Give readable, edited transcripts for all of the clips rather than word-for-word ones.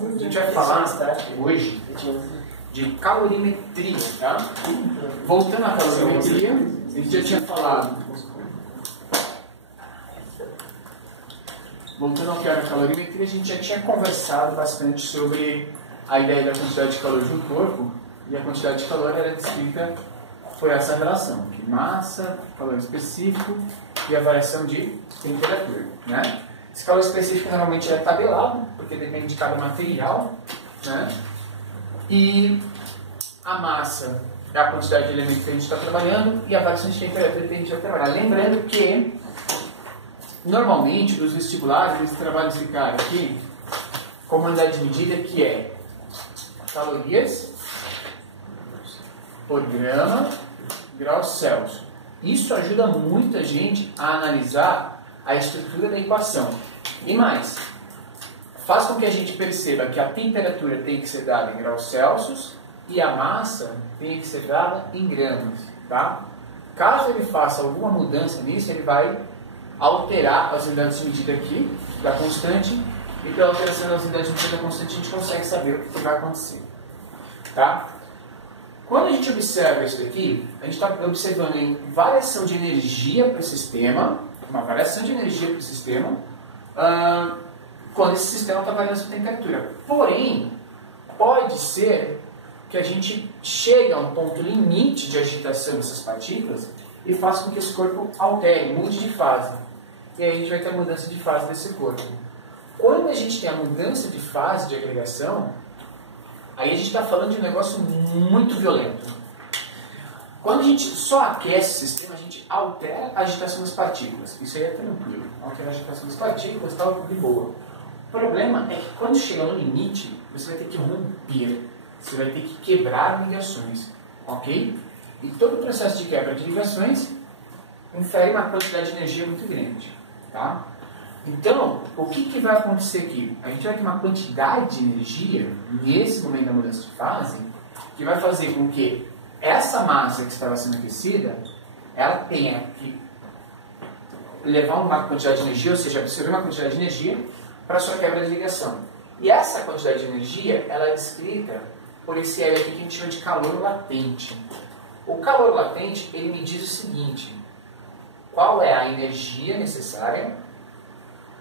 A gente vai falar hoje de calorimetria, tá? Voltando à calorimetria, a gente já tinha falado. Voltando ao que era a calorimetria, a gente já tinha conversado bastante sobre a ideia da quantidade de calor de um corpo, e a quantidade de calor era descrita por essa relação, que massa, calor específico e a variação de temperatura, né? Esse calor específico normalmente é tabelado, porque depende de cada material, né? E a massa é a quantidade de elementos que a gente está trabalhando e a variação de temperatura que a gente vai trabalhar. Lembrando que, normalmente, os vestibulares, eles trabalham esse cara aqui com uma unidade de medida que é calorias por grama, graus Celsius. Isso ajuda muita gente a analisar a estrutura da equação. E mais, faz com que a gente perceba que a temperatura tem que ser dada em graus Celsius e a massa tem que ser dada em gramas, tá? Caso ele faça alguma mudança nisso, ele vai alterar as unidades de medida aqui, da constante, e pela alteração das unidades de medida da constante a gente consegue saber o que vai acontecer, tá? Quando a gente observa isso daqui, a gente está observando em variação de energia para o sistema, uma variação de energia para o sistema, quando esse sistema está variando a sua temperatura. Porém, pode ser que a gente chegue a um ponto limite de agitação dessas partículas e faça com que esse corpo altere, mude de fase. E aí a gente vai ter a mudança de fase desse corpo. Quando a gente tem a mudança de fase de agregação, aí a gente está falando de um negócio muito violento. Quando a gente só aquece o sistema, a gente altera a agitação das partículas. Isso aí é tranquilo. Alterar a agitação das partículas está de boa. O problema é que quando chega no limite, você vai ter que romper. Você vai ter que quebrar ligações. Ok? E todo o processo de quebra de ligações infere uma quantidade de energia muito grande. Tá? Então, o que vai acontecer aqui? A gente vai ter uma quantidade de energia, nesse momento da mudança de fase, que vai fazer com que essa massa que estava sendo aquecida, ela tenha que levar uma quantidade de energia, ou seja, absorver uma quantidade de energia para a sua quebra de ligação. E essa quantidade de energia, ela é descrita por esse L aqui que a gente chama de calor latente. O calor latente, ele me diz o seguinte: qual é a energia necessária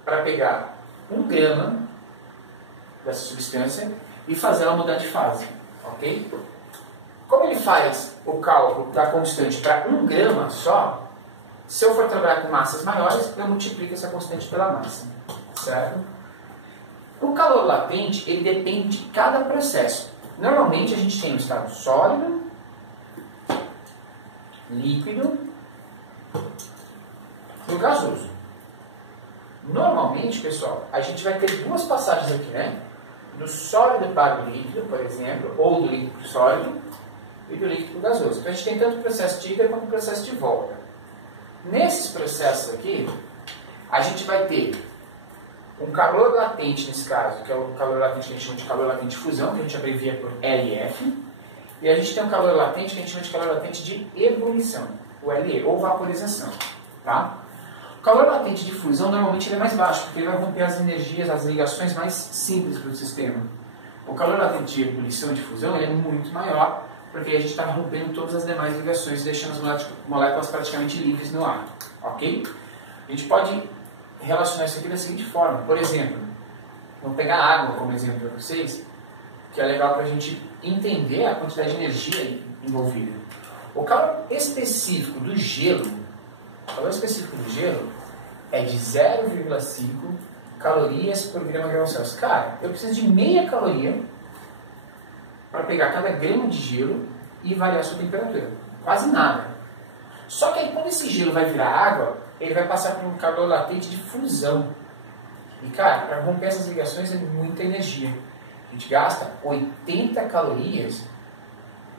para pegar 1 grama dessa substância e fazer ela mudar de fase, ok? Como ele faz o cálculo da constante para 1 grama só, se eu for trabalhar com massas maiores, eu multiplico essa constante pela massa, certo? O calor latente, ele depende de cada processo. Normalmente a gente tem um estado sólido, líquido e o gasoso. Normalmente, pessoal, a gente vai ter duas passagens aqui, né? Do sólido para o líquido, por exemplo, ou do líquido para o sólido, e do líquido para o gasoso. Então a gente tem tanto o processo de ida quanto o processo de volta. Nesses processos aqui, a gente vai ter um calor latente, nesse caso, que é o calor latente que a gente chama de calor latente de fusão, que a gente abrevia por LF, e a gente tem um calor latente que a gente chama de calor latente de ebulição, o LE, ou vaporização, tá? O calor latente de fusão, normalmente, ele é mais baixo, porque ele vai romper as energias, as ligações mais simples do sistema. O calor latente de ebulição de fusão, ele é muito maior, porque a gente está rompendo todas as demais ligações, deixando as moléculas praticamente livres no ar, ok? A gente pode relacionar isso aqui da seguinte forma. Por exemplo, vamos pegar água como exemplo para vocês, que é legal para a gente entender a quantidade de energia envolvida. O calor específico do gelo, é de 0,5 calorias por grama grau Celsius. Cara, eu preciso de meia caloria para pegar cada grama de gelo e variar a sua temperatura. Quase nada. Só que aí, quando esse gelo vai virar água, ele vai passar por um calor latente de fusão. E, cara, para romper essas ligações é muita energia. A gente gasta 80 calorias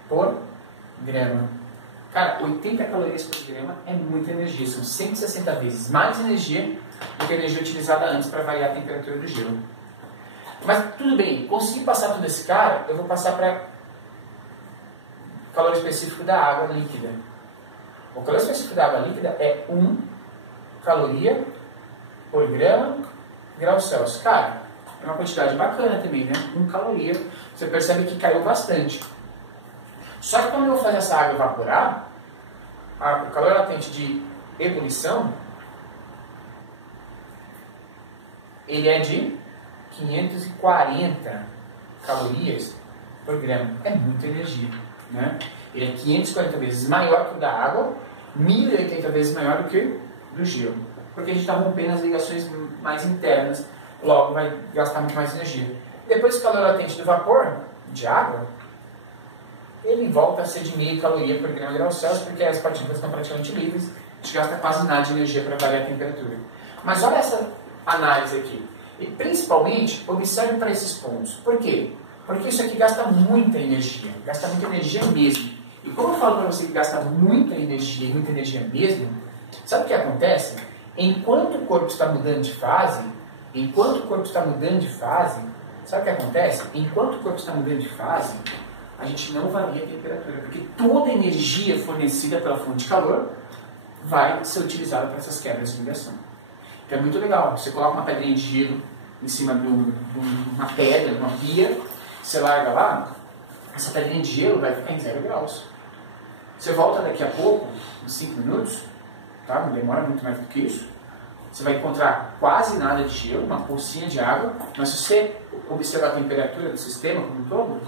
por grama. Cara, 80 calorias por grama é muita energia. São 160 vezes mais energia do que a energia utilizada antes para variar a temperatura do gelo. Mas tudo bem, consegui passar tudo esse cara, eu vou passar para calor específico da água líquida. O calor específico da água líquida é 1 caloria por grama grau Celsius. Cara, é uma quantidade bacana também, né? 1 caloria, você percebe que caiu bastante. Só que quando eu vou fazer essa água evaporar, o calor latente de ebulição, ele é de 540 calorias por grama. É muita energia, né? Ele é 540 vezes maior que o da água, 1080 vezes maior do que o do gelo. Porque a gente está rompendo as ligações mais internas, logo vai gastar muito mais energia. Depois o calor latente do vapor, de água, ele volta a ser de meia caloria por grama de grau Celsius, porque as partículas estão praticamente livres, a gente gasta quase nada de energia para variar a temperatura. Mas olha essa análise aqui. E principalmente, observe para esses pontos. Por quê? Porque isso aqui gasta muita energia mesmo. E como eu falo para você que gasta muita energia sabe o que acontece? Enquanto o corpo está mudando de fase, sabe o que acontece? Enquanto o corpo está mudando de fase, a gente não varia a temperatura, porque toda a energia fornecida pela fonte de calor vai ser utilizada para essas quebras de ligação. Então é muito legal. Você coloca uma pedrinha de gelo em cima de uma pedra, uma pia, você larga lá, essa pedrinha de gelo vai ficar em 0 graus. Você volta daqui a pouco, em 5 minutos, tá? Não demora muito mais do que isso. Você vai encontrar quase nada de gelo, uma pocinha de água, mas se você observar a temperatura do sistema como um todo,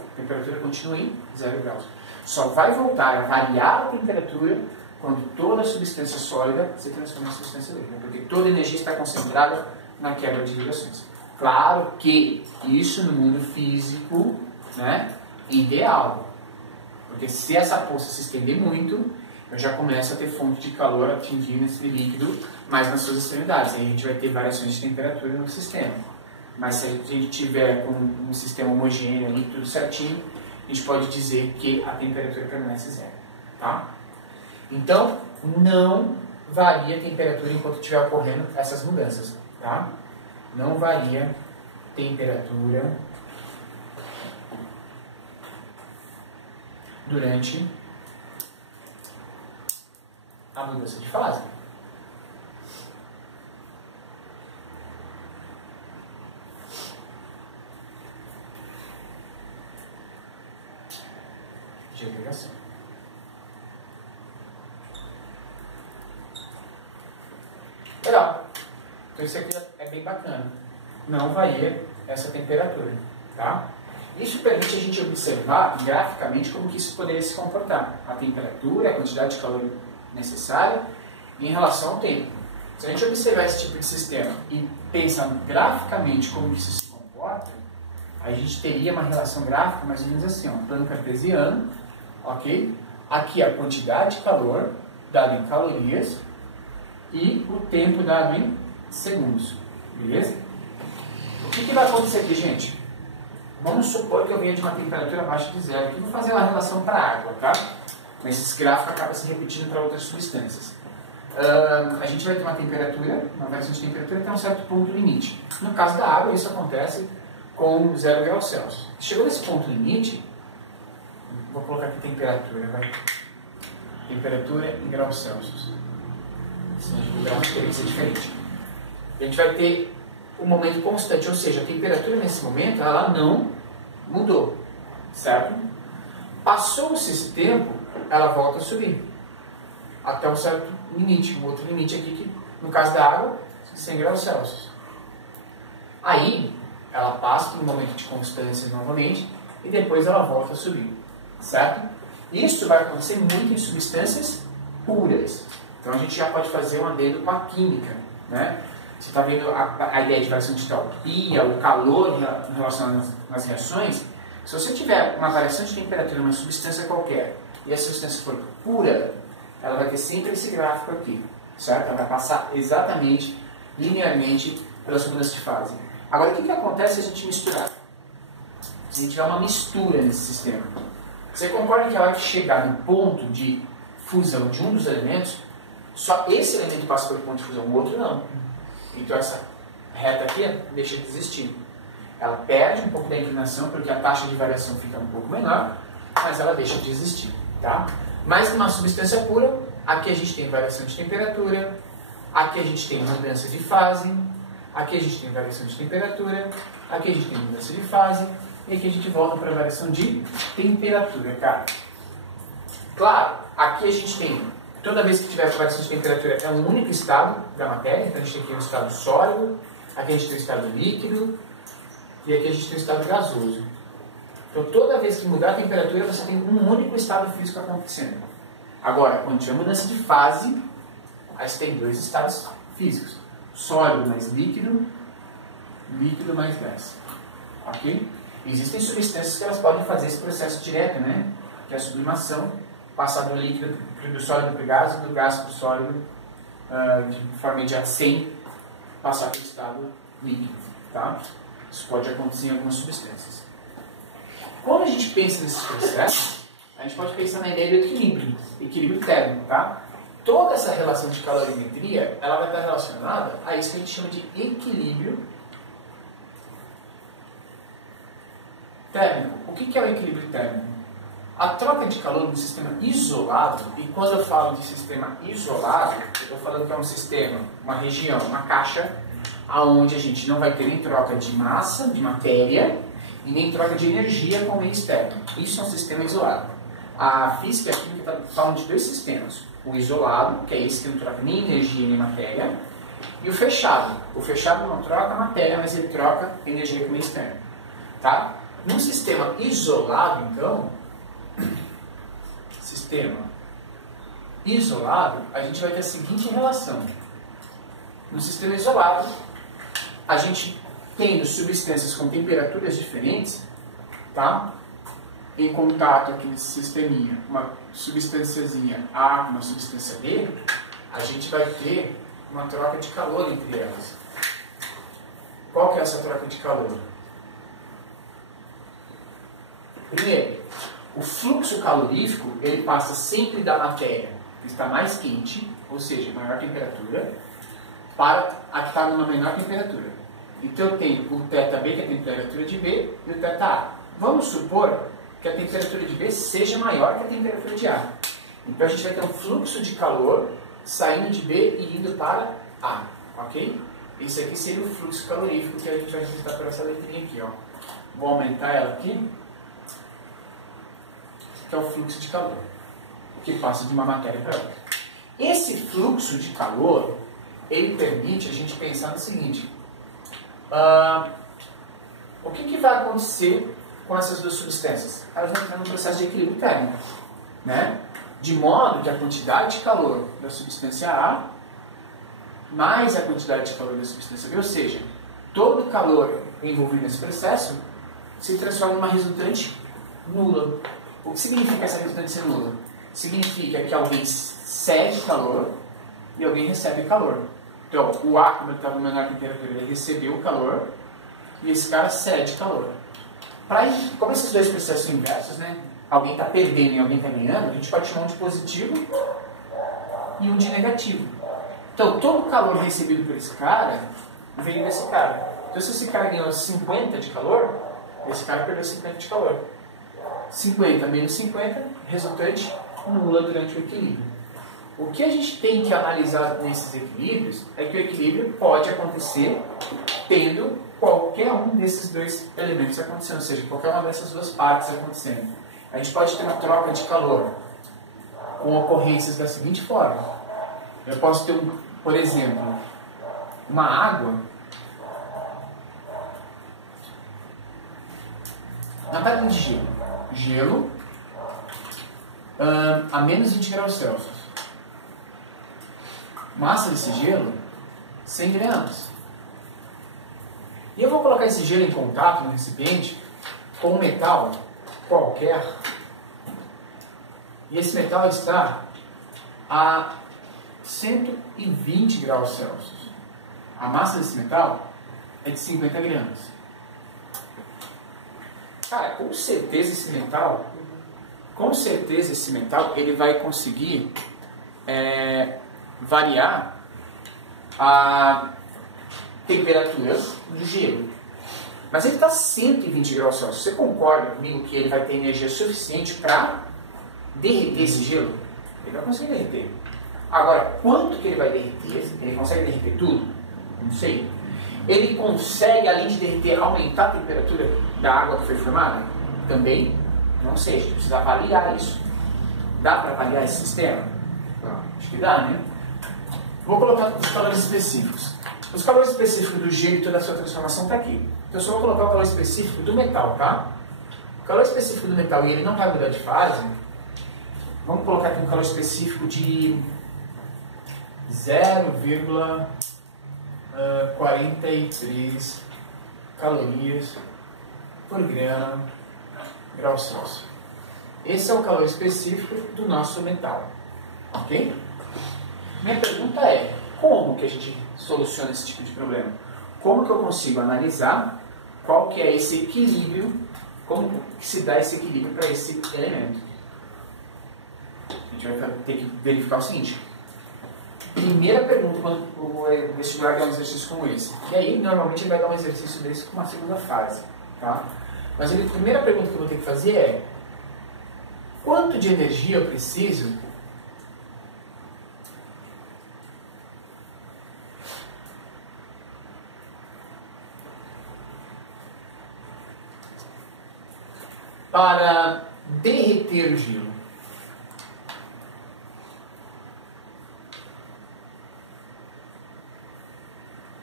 a temperatura continua em 0 graus. Só vai voltar a variar a temperatura quando toda a substância sólida se transforma em substância líquida, porque toda a energia está concentrada na quebra de ligações. Claro que isso no mundo físico, né, ideal, porque se essa poça se estender muito, eu já começo a ter fonte de calor atingindo esse líquido mais nas suas extremidades. Aí a gente vai ter variações de temperatura no sistema. Mas se a gente tiver com um sistema homogêneo ali, tudo certinho, a gente pode dizer que a temperatura permanece 0. Tá? Então, não varia a temperatura enquanto estiver ocorrendo essas mudanças. Tá? Não varia temperatura durante a mudança de fase. De agregação. Legal. Então isso aqui é bem bacana. Não varia essa temperatura, tá? Isso permite a gente observar graficamente como que isso poderia se comportar. A temperatura, a quantidade de calor necessária em relação ao tempo. Se a gente observar esse tipo de sistema e pensar graficamente como que isso se comporta, a gente teria uma relação gráfica mais ou menos assim, ó, plano cartesiano, ok? Aqui a quantidade de calor dada em calorias e o tempo dado em segundos, beleza? O que vai acontecer aqui, gente? Vamos supor que eu venha de uma temperatura abaixo de 0. Aqui vou fazer uma relação para a água, tá? Mas esse gráfico acaba se repetindo para outras substâncias. A gente vai ter uma temperatura, uma variação de temperatura até um certo ponto limite. No caso da água, isso acontece com 0 graus Celsius. Chegou nesse ponto limite, vou colocar aqui temperatura, vai. Temperatura em graus Celsius. O gráfico teria que ser diferente. A gente vai ter um momento constante, ou seja, a temperatura nesse momento ela não mudou, certo? Passou-se esse tempo, ela volta a subir até um certo limite, um outro limite aqui que, no caso da água, 100 graus Celsius. Aí, ela passa por um momento de constância novamente e depois ela volta a subir, certo? Isso vai acontecer muito em substâncias puras. Então a gente já pode fazer um adendo com a química, né? Você está vendo a ideia de variação de entalpia, o calor em relação às reações. Se você tiver uma variação de temperatura em uma substância qualquer e a substância for pura, ela vai ter sempre esse gráfico aqui, certo? Ela vai passar exatamente, linearmente, pelas mudanças de fase. Agora, o que acontece se a gente misturar? Se a gente tiver uma mistura nesse sistema. Você concorda que a hora que chegar no ponto de fusão de um dos elementos, só esse elemento passa pelo ponto de fusão, o outro não. Então essa reta aqui deixa de existir. Ela perde um pouco da inclinação porque a taxa de variação fica um pouco menor, mas ela deixa de existir, tá? Mas numa substância pura, aqui a gente tem variação de temperatura, aqui a gente tem mudança de fase, Aqui a gente tem variação de temperatura, aqui a gente tem mudança de fase, e aqui a gente volta para a variação de temperatura, cara. Claro, aqui a gente tem, toda vez que tiver variação de temperatura, é um único estado da matéria, então a gente tem aqui um estado sólido, aqui a gente tem um estado líquido, e aqui a gente tem um estado gasoso. Então toda vez que mudar a temperatura, você tem um único estado físico acontecendo. Agora, quando tiver mudança de fase, aí você tem dois estados físicos. Sólido mais líquido, líquido mais gás. Ok? Existem substâncias que elas podem fazer esse processo direto, né? Que é a sublimação, passar do líquido, do sólido para o gás, do gás para o sólido, de forma imediata, sem passar para o estado líquido. Tá? Isso pode acontecer em algumas substâncias. Quando a gente pensa nesses processos, a gente pode pensar na ideia do equilíbrio, equilíbrio térmico, tá? Toda essa relação de calorimetria, ela vai estar relacionada a isso que a gente chama de equilíbrio térmico. O que é o equilíbrio térmico? A troca de calor num sistema isolado, e quando eu falo de sistema isolado, eu estou falando que é um sistema, uma região, uma caixa, onde a gente não vai ter nem troca de massa, de matéria, e nem troca de energia com o meio externo. Isso é um sistema isolado. A física e a química falam de dois sistemas. O isolado, que é esse que não troca nem energia nem matéria, e o fechado. O fechado não troca matéria, mas ele troca energia com o meio externo. Tá? Num sistema isolado, então, a gente vai ter a seguinte relação. No sistema isolado, a gente tendo substâncias com temperaturas diferentes, tá? Em contato aqui nesse sisteminha, uma substânciazinha A com uma substância B, a gente vai ter uma troca de calor entre elas. Qual que é essa troca de calor? Primeiro, o fluxo calorífico, ele passa sempre da matéria que está mais quente, ou seja, maior temperatura, para a que está numa menor temperatura. Então eu tenho o θB, que é a temperatura de B, e o θA. Vamos supor que a temperatura de B seja maior que a temperatura de A. Então a gente vai ter um fluxo de calor saindo de B e indo para A. Ok? Esse aqui seria o fluxo calorífico que a gente vai representar por essa letrinha aqui. Ó. Vou aumentar ela aqui, que é o fluxo de calor, que passa de uma matéria para outra. Esse fluxo de calor, ele permite a gente pensar no seguinte: o que vai acontecer com essas duas substâncias? Elas vão entrar num processo de equilíbrio térmico, né? De modo que a quantidade de calor da substância A mais a quantidade de calor da substância B, ou seja, todo o calor envolvido nesse processo se transforma numa resultante nula. O que significa essa resultante ser nula? Significa que alguém cede calor e alguém recebe calor. Então, o A, como ele estava em menor temperatura, ele recebeu o calor e esse cara cede calor. Como esses dois processos são inversos, né? Alguém está perdendo e alguém está ganhando, a gente pode chamar um de positivo e um de negativo. Então, todo o calor recebido por esse cara veio desse cara. Então, se esse cara ganhou 50 de calor, esse cara perdeu 50 de calor. 50 menos 50, resultante nula durante o equilíbrio. O que a gente tem que analisar nesses equilíbrios é que o equilíbrio pode acontecer tendo qualquer um desses dois elementos acontecendo, ou seja, qualquer uma dessas duas partes acontecendo. A gente pode ter uma troca de calor com ocorrências da seguinte forma. Eu posso ter, por exemplo, uma água na tábua de gelo. Gelo a menos 20 graus Celsius. Massa desse gelo, 100 gramas. E eu vou colocar esse gelo em contato no recipiente com um metal qualquer. E esse metal está a 120 graus Celsius. A massa desse metal é de 50 gramas. Cara, com certeza esse metal ele vai conseguir variar a temperatura do gelo. Mas ele está a 120 graus Celsius. Você concorda comigo que ele vai ter energia suficiente para derreter esse gelo? Ele vai conseguir derreter. Agora, quanto que ele vai derreter? Ele consegue derreter tudo? Não sei. ele consegue, além de derreter, aumentar a temperatura da água que foi formada? Também não sei, a gente precisa avaliar isso. Dá para avaliar esse sistema? Acho que dá, né? Vou colocar os calores específicos. Os calores específicos do gelo e toda a sua transformação está aqui. Então eu só vou colocar o calor específico do metal, tá? O calor específico do metal, e ele não vai mudar de fase, vamos colocar aqui um calor específico de 0,43 calorias por grama grau Celsius. Esse é o calor específico do nosso metal, ok? Minha pergunta é, como que a gente soluciona esse tipo de problema? Como que eu consigo analisar qual que é esse equilíbrio, como que se dá esse equilíbrio para esse elemento? A gente vai ter que verificar o seguinte. Primeira pergunta quando o vestibular dá um exercício como esse. E aí, normalmente, ele vai dar um exercício desse com uma segunda fase. Tá? Mas a primeira pergunta que eu vou ter que fazer é: quanto de energia eu preciso para derreter o gelo?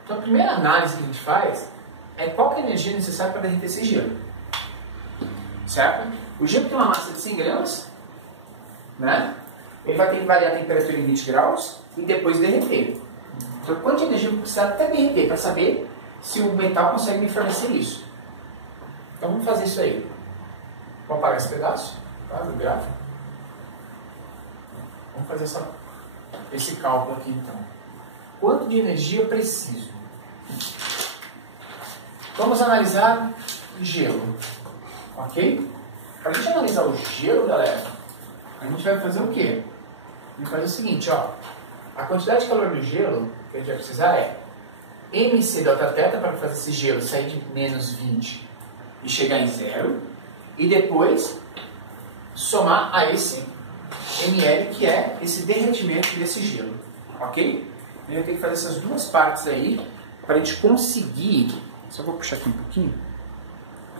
Então a primeira análise que a gente faz é qual que é a energia necessária para derreter esse gelo. Certo? O gelo tem uma massa de 100 gramas, né? Ele vai ter que variar a temperatura em 20 graus e depois derreter. Então quanta energia eu vou precisar até derreter para saber se o metal consegue me fornecer isso. Então vamos fazer isso aí. Vamos apagar esse pedaço, tá, do gráfico. Vamos fazer esse cálculo aqui então. Quanto de energia eu preciso? Vamos analisar gelo, ok? Para a gente analisar o gelo, galera, a gente vai fazer o quê? A gente vai fazer o seguinte, ó. A quantidade de calor do gelo que a gente vai precisar é MC delta θ para fazer esse gelo sair de menos 20 e chegar em 0. E depois somar a esse ml, que é esse derretimento desse gelo, ok? A gente vai ter que fazer essas duas partes aí para a gente conseguir. Só vou puxar aqui um pouquinho.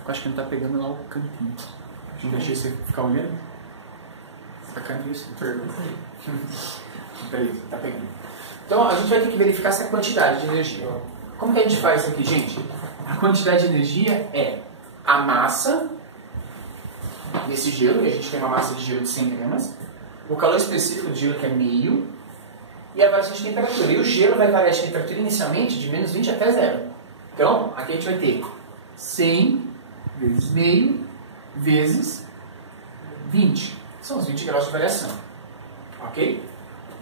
Eu acho que não está pegando lá o cantinho. Não deixei você ficar olhando. Está caindo isso? Pergunta aí. Peraí, está pegando. Então a gente vai ter que verificar essa quantidade de energia. Como que a gente faz isso aqui, gente? A quantidade de energia é a massa desse gelo, e a gente tem uma massa de gelo de 100 gramas, o calor específico do gelo, que é meio, e a variação de temperatura. E o gelo vai variar de temperatura inicialmente de menos 20 até 0. Então, aqui a gente vai ter 100 vezes meio vezes 20. São os 20 graus de variação. Ok?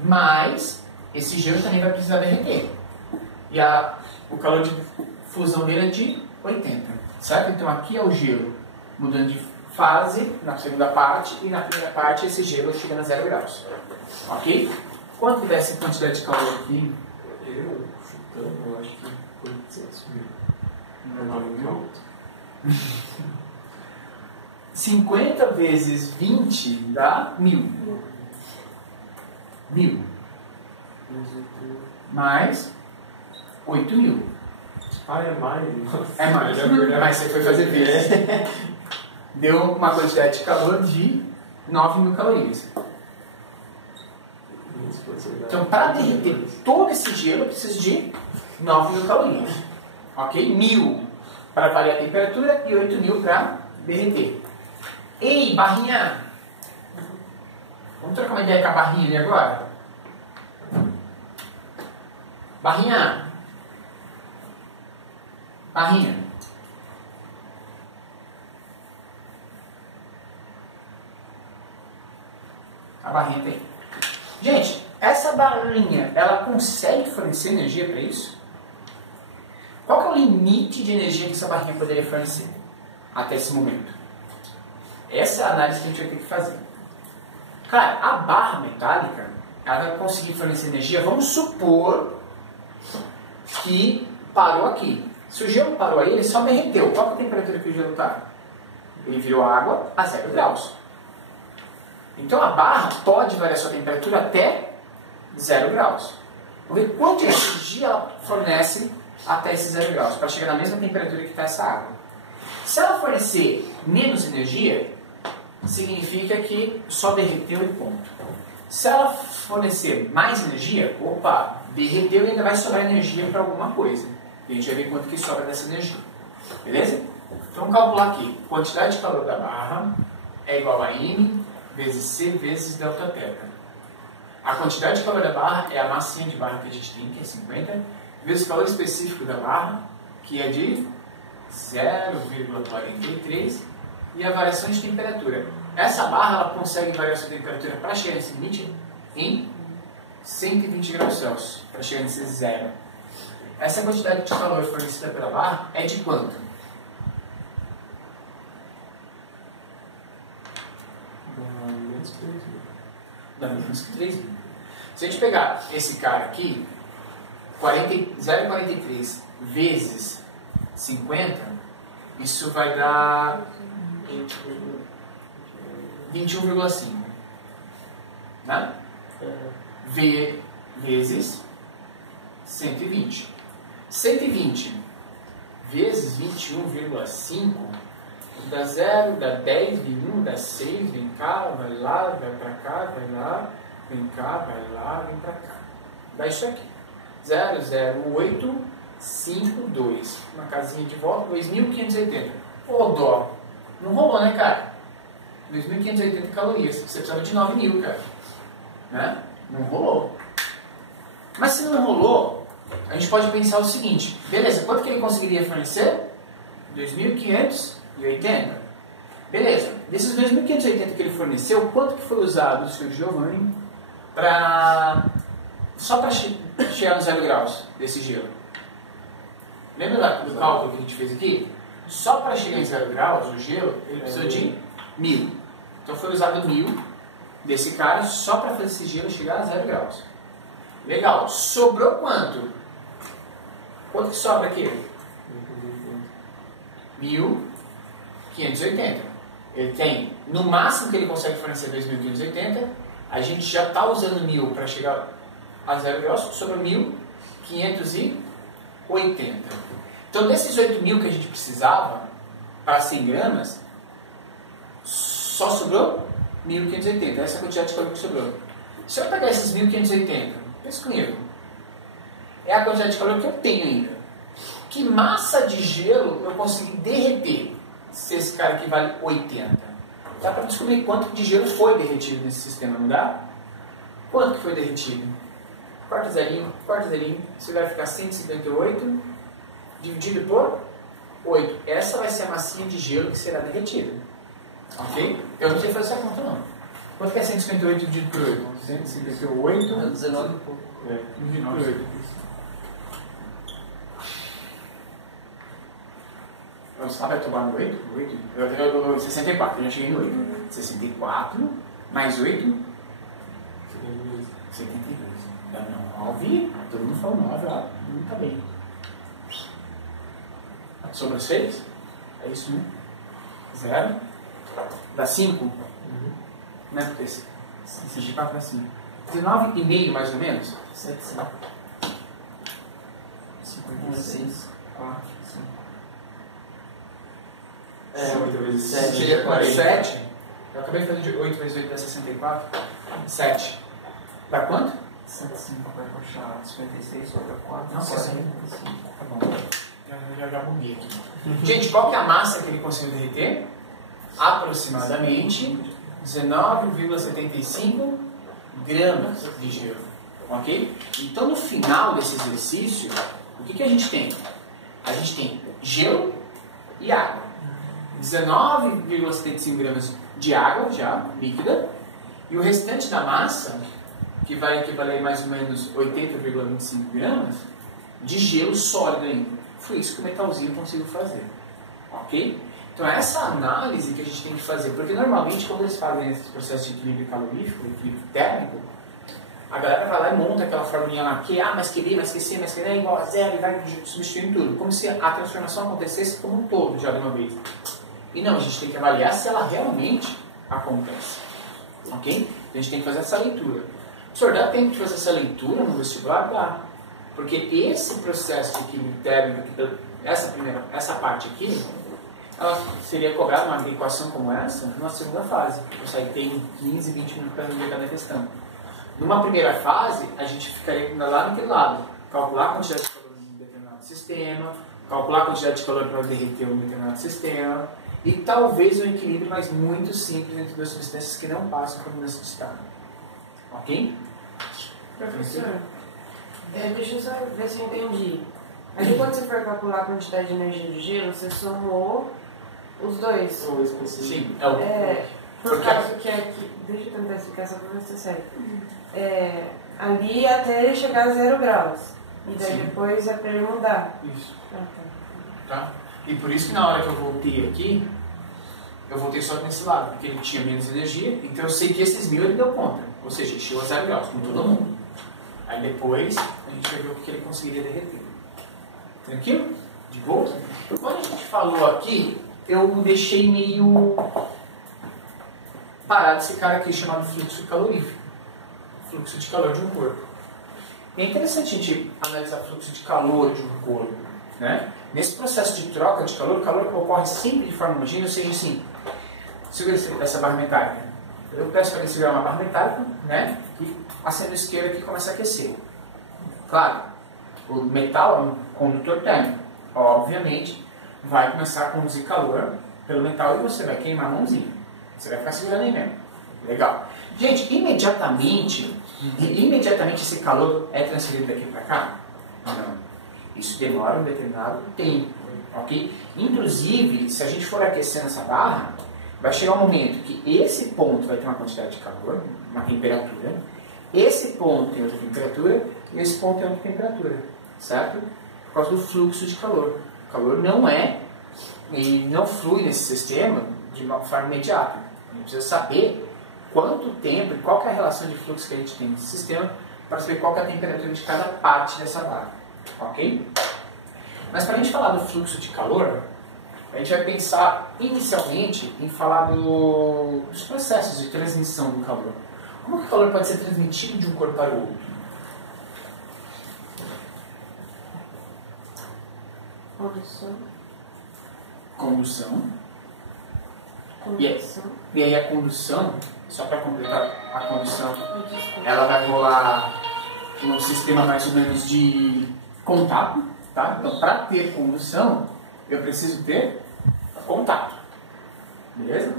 Mas esse gelo também vai precisar derreter. E o calor de fusão dele é de 80. Certo? Então aqui é o gelo mudando de fase na segunda parte, e na primeira parte esse gelo chega a 0 graus. Ok? Quanto que dá essa quantidade de calor aqui? Eu, chutando, eu acho que 800 mil. Não, 50 vezes 20 dá 1000. 1000. Mais 8000. Ah, é mais? É mais. Mas você foi fazer vezes. Deu uma quantidade de calor de 9.000 calorias. Então, para derreter todo esse gelo, eu preciso de 9.000 calorias. Ok? 1.000 para variar a temperatura e 8.000 para derreter. Ei, barrinha! Vamos trocar uma ideia com a barrinha ali agora? Barrinha! Barrinha! A barrinha tem. Gente, essa barrinha, ela consegue fornecer energia para isso? Qual que é o limite de energia que essa barrinha poderia fornecer até esse momento? Essa é a análise que a gente vai ter que fazer. Cara, a barra metálica, ela vai conseguir fornecer energia, vamos supor que parou aqui. Se o gelo parou aí, ele só derreteu. Qual que é a temperatura que o gelo está? Ele virou água a 0 graus. Então a barra pode variar sua temperatura até 0 graus. Vamos ver quanta energia ela fornece até esses 0 graus, para chegar na mesma temperatura que está essa água. Se ela fornecer menos energia, significa que só derreteu e ponto. Se ela fornecer mais energia, opa, derreteu e ainda vai sobrar energia para alguma coisa. E a gente vai ver quanto que sobra dessa energia. Beleza? Então vamos calcular aqui. Quantidade de calor da barra é igual a M vezes C vezes delta teta. A quantidade de calor da barra é a massinha de barra que a gente tem, que é 50, vezes o calor específico da barra, que é de 0,43, e a variação de temperatura. Essa barra ela consegue variar sua temperatura para chegar nesse limite em 120 graus Celsius, para chegar nesse zero. Essa quantidade de calor fornecida pela barra é de quanto? Dá menos que 3.000. Se a gente pegar esse cara aqui, 0,43 vezes 50, isso vai dar 21,5, né? V vezes 120. 120 vezes 21,5 dá 0, dá 10, vem 1, dá 6, vem cá, vai lá, vai pra cá, vai lá, vem cá, vai lá, vem pra cá. Dá isso aqui. 0,0852. Uma casinha de volta, 2.580. Ô, dó. Não rolou, né, cara? 2.580 calorias. Você precisava de 9.000, cara. Né? Não rolou. Mas se não rolou, a gente pode pensar o seguinte. Beleza, quanto que ele conseguiria fornecer? 2.580. Beleza. Desses 2.580 que ele forneceu, quanto que foi usado o Sr. Giovanni só para chegar nos 0 graus desse gelo? Lembra do cálculo que a gente fez aqui? Só para chegar em 0 graus, o gelo, ele precisou de 1.000. Então foi usado 1.000 desse cara só para fazer esse gelo chegar a 0 graus. Legal. Sobrou quanto? Quanto que sobra aqui? 1.580. Ele tem, no máximo que ele consegue fornecer 2.580, a gente já está usando 1.000 para chegar a 0 graus, sobra 1.580. Então, desses 8.000 que a gente precisava para 100 gramas, só sobrou 1.580. Essa é a quantidade de calor que sobrou. Se eu pegar esses 1.580, pensa comigo, é a quantidade de calor que eu tenho ainda. Que massa de gelo eu consegui derreter se esse cara aqui vale 80? Dá para descobrir quanto de gelo foi derretido nesse sistema, não dá? Quanto que foi derretido? Corta zelinho, você vai ficar 158 dividido por 8. Essa vai ser a massinha de gelo que será derretida. Ok? Eu não sei fazer essa conta não. Quanto que é 158 dividido por 8? 158 19 e pouco. Dividido por 8. Você vai tomar no 8? 64, eu já cheguei no 8. 64 mais 8? 72. Não, 9. Todo mundo falou 9, ó. Não tá bem. Sobra 6? É isso, né? 0. Dá 5? Né? Porque 64 dá 5. 19,5 mais ou menos? 7, 5. 56, 4, 5. 8 vezes 7. 7. Eu acabei de fazer de 8 vezes 8 dá 64. 7. Dá quanto? 7, 5 vai puxar 56 sobre 4. Não, 45. Tá bom. Já buguei aqui. Gente, qual que é a massa que ele conseguiu derreter? Aproximadamente 19,75 gramas de gelo. Ok? Então, no final desse exercício, o que a gente tem? A gente tem gelo e água. 19,75 gramas de água já líquida e o restante da massa, que vai equivaler mais ou menos 80,25 gramas de gelo sólido ainda. Foi isso que o metalzinho conseguiu fazer. Ok? Então essa análise que a gente tem que fazer, porque normalmente quando eles fazem esse processo de equilíbrio calorífico, equilíbrio térmico, a galera vai lá e monta aquela formulinha lá, que mais que B, mais que C, mais que D é igual a zero, e vai substituindo tudo, como se a transformação acontecesse como um todo já de uma vez. E não, a gente tem que avaliar se ela realmente acontece. Ok? A gente tem que fazer essa leitura. Senhor, dá tempo de fazer essa leitura no vestibular? Dá. Porque esse processo de equilíbrio térmico, essa parte aqui, ela seria cobrada uma equação como essa numa segunda fase. Você aí tem 15, 20 minutos para resolver cada questão. Numa primeira fase, a gente ficaria lá naquele lado. Calcular a quantidade de calor em um determinado sistema, calcular a quantidade de calor para derreter um determinado sistema, e talvez um equilíbrio, mas muito simples entre duas substâncias que não passam por mudança de estado. Ok? Professor, deixa eu só ver se eu entendi. Aí quando você for calcular a quantidade de energia do gelo, você somou os dois? Sim. Por causa que aqui... Deixa eu tentar explicar só para ver se é certo. Ali até ele chegar a 0 graus. E daí depois é para ele mudar. Isso. Tá? E por isso que na hora que eu voltei aqui, eu voltei só nesse lado, porque ele tinha menos energia, então eu sei que esses 1000 ele deu conta. Ou seja, encheu a 0 graus com todo mundo. Aí depois a gente vai ver o que ele conseguiria derreter. Tranquilo? De boa? Quando a gente falou aqui, eu deixei meio parado esse cara aqui chamado fluxo calorífico. Fluxo de calor de um corpo. E é interessante a gente analisar o fluxo de calor de um corpo. Né? Nesse processo de troca de calor, o calor ocorre sempre de forma homogênea, ou seja, assim, segura essa barra metálica. Eu peço para ele segurar uma barra metálica, né? E acendo a esquerda aqui começa a aquecer. Claro, o metal é um condutor térmico. Obviamente, vai começar a conduzir calor pelo metal e você vai queimar a mãozinha. Você vai ficar segurando aí mesmo. Legal. Gente, imediatamente esse calor é transferido daqui para cá? Não. Isso demora um determinado tempo, ok? Inclusive, se a gente for aquecendo essa barra, vai chegar um momento que esse ponto vai ter uma quantidade de calor, uma temperatura, esse ponto tem outra temperatura e esse ponto tem outra temperatura, certo? Por causa do fluxo de calor. O calor não flui nesse sistema de uma forma imediata. A gente precisa saber quanto tempo e qual que é a relação de fluxo que a gente tem nesse sistema para saber qual que é a temperatura de cada parte dessa barra. Ok? Mas para a gente falar do fluxo de calor, a gente vai pensar inicialmente em falar dos processos de transmissão do calor. Como que o calor pode ser transmitido de um corpo para o outro? Condução. E aí a condução, só para completar a condução, ela vai rolar num sistema mais ou menos de contato, tá? Então, para ter condução, eu preciso ter contato, beleza?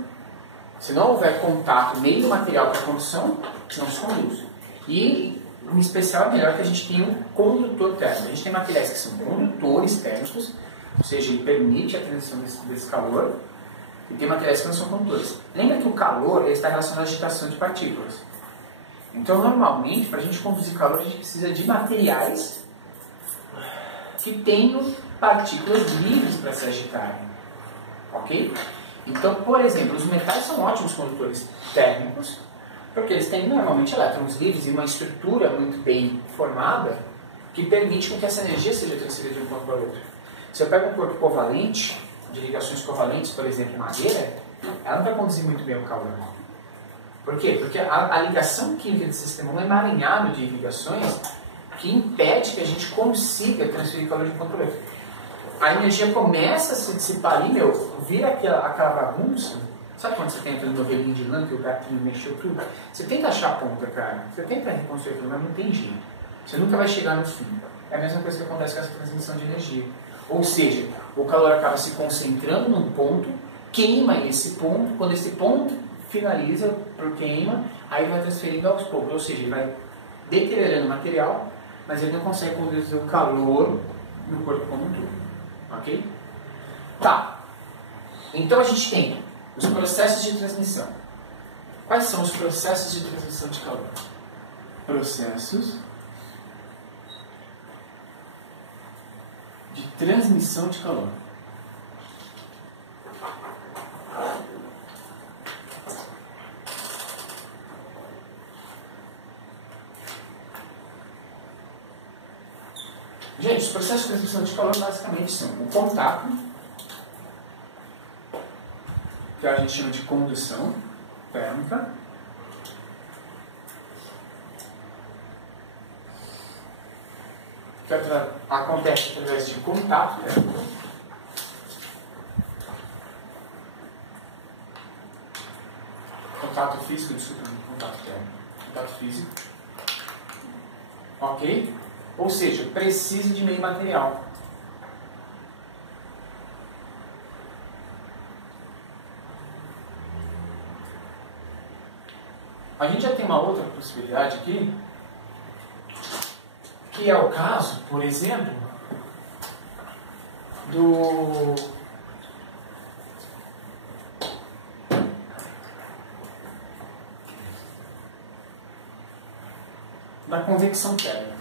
Se não houver contato nem do material para a condução, não se conduz. E, em especial, é melhor que a gente tenha um condutor térmico. A gente tem materiais que são condutores térmicos, ou seja, ele permite a transição desse calor, e tem materiais que não são condutores. Lembra que o calor está relacionado à agitação de partículas. Então, normalmente, para a gente conduzir calor, a gente precisa de materiais que tenham partículas livres para se agitarem. Ok? Então, por exemplo, os metais são ótimos condutores térmicos, porque eles têm normalmente elétrons livres e uma estrutura muito bem formada que permite que essa energia seja transferida de um ponto para o outro. Se eu pego um corpo covalente, de ligações covalentes, por exemplo, madeira, ela não vai conduzir muito bem o calor. Por quê? Porque a ligação química desse sistema é um emaranhado de ligações que impede que a gente consiga transferir calor de um ponto para o outro. A energia começa a se dissipar ali, vira aquela bagunça. Sabe quando você tem aquele novelinho de lã que o gatinho mexeu tudo? Você tenta achar a ponta, cara. Você tenta reconstruir aquilo, mas não tem jeito. Você nunca vai chegar no fim. É a mesma coisa que acontece com essa transmissão de energia. Ou seja, o calor acaba se concentrando num ponto, queima esse ponto, quando esse ponto finaliza por queima, aí vai transferindo aos poucos. Ou seja, ele vai deteriorando o material, mas ele não consegue conduzir o calor no corpo como um todo. Ok? Tá. Então a gente tem os processos de transmissão. Quais são os processos de transmissão de calor? Processos de transmissão de calor. Gente, os processos de transmissão de calor basicamente são o contato, que a gente chama de condução térmica, que acontece através de contato térmico. Contato físico, desculpa, contato térmico. Contato físico. Ok? Ou seja, precisa de meio material. A gente já tem uma outra possibilidade aqui, que é o caso, por exemplo, da convecção térmica.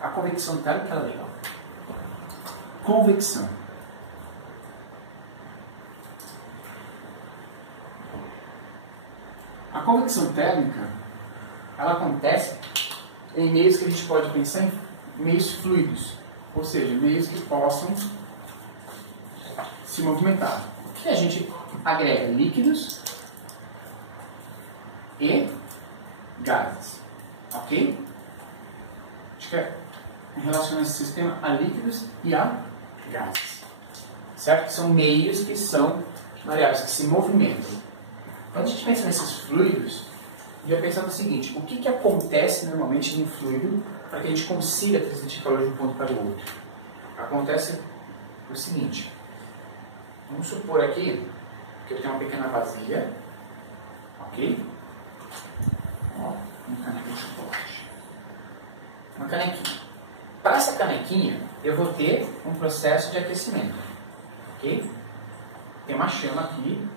A convecção térmica é legal. Convecção. A convecção térmica, ela acontece em meios que a gente pode pensar em meios fluidos, ou seja, meios que possam se movimentar. Que a gente agrega líquidos e gases, ok? Acho que relaciona esse sistema a líquidos e a gases, certo? São meios que são variáveis, que se movimentam. Quando a gente pensa nesses fluidos, eu ia pensar no seguinte: o que acontece normalmente em um fluido para que a gente consiga transmitir calor de um ponto para o outro? Acontece o seguinte: vamos supor aqui que eu tenho uma pequena vasilha, ok? Ó, uma caneca de chocolate. Uma canequinha. Para essa canequinha, eu vou ter um processo de aquecimento, ok? Tem uma chama aqui